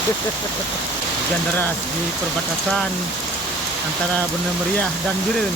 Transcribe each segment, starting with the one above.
Hujan deras di perbatasan antara Banda Meriah dan Biren.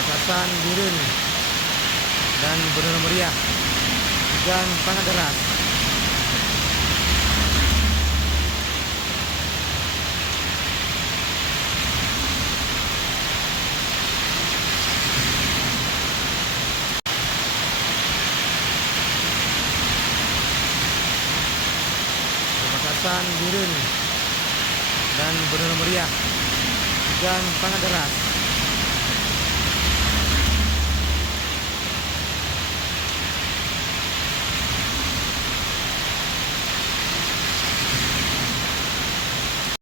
Perbatasan Biren dan Banda Meriah, hujan sangat deras. Perbatasan Biren dan Banda Meriah, hujan sangat deras.